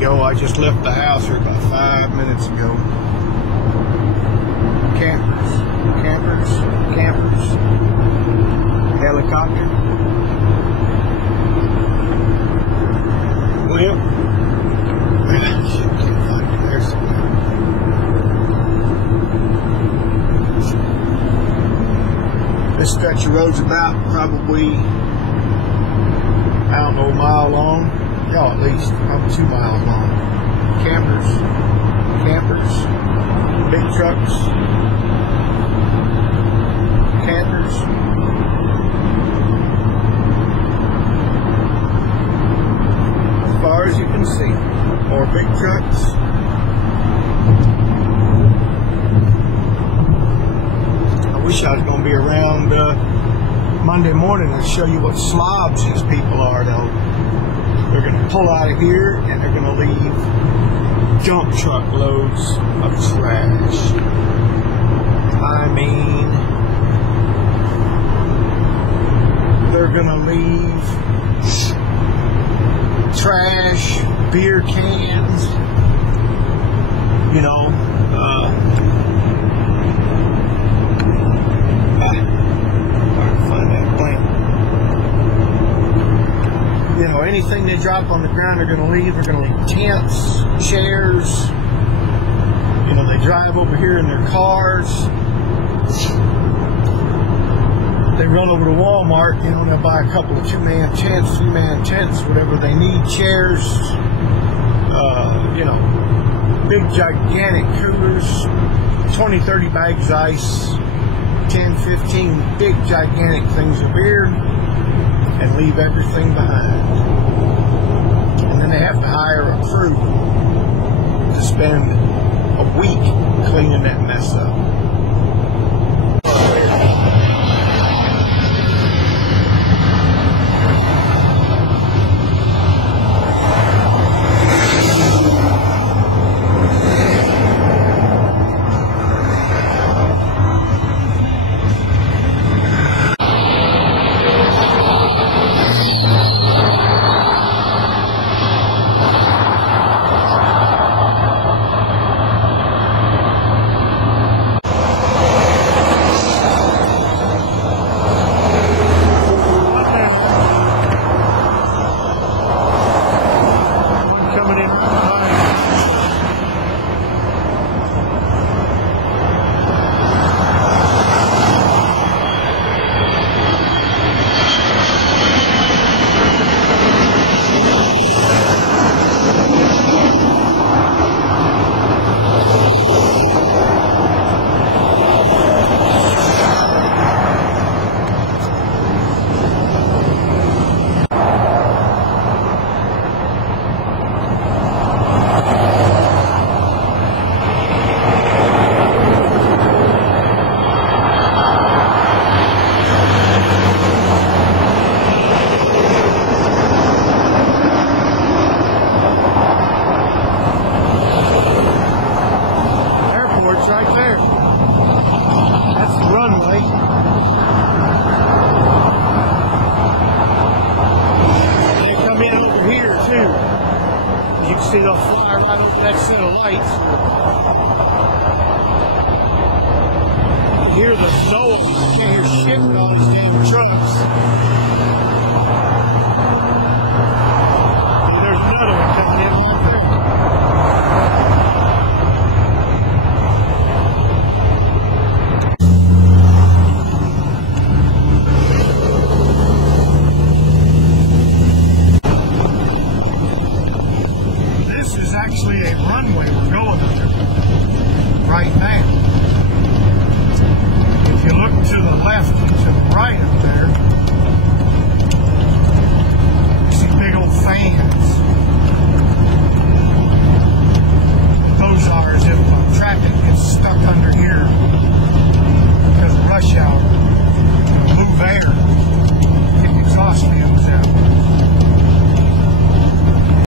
go. I just left the house here about 5 minutes ago. Campers, campers, campers. Helicopter. Well, shit, can't find it there somewhere. This stretch of road's about probably, I don't know, a mile long. No, at least probably 2 miles long. Campers, campers, big trucks, campers. As far as you can see, more big trucks. I wish I was going to be around Monday morning and show you what slobs these people are, though. They're going to pull out of here and they're going to leave dump truck loads of trash. I mean, they're going to leave trash, beer cans, you know, hard to find that plant. You know, anything they drop on the ground, they're going to leave. They're going to leave tents, chairs. You know, they drive over here in their cars. They run over to Walmart, you know, and they'll buy a couple of 2-man tents, 3-man tents, whatever they need, chairs, you know, big gigantic coolers, 20, 30 bags of ice, 10, 15 big gigantic things of beer, and leave everything behind. And then they have to hire a crew to spend a week cleaning that mess up. See, they'll fly right over that set of lights. You hear the snow, you can't hear shit on these damn trucks.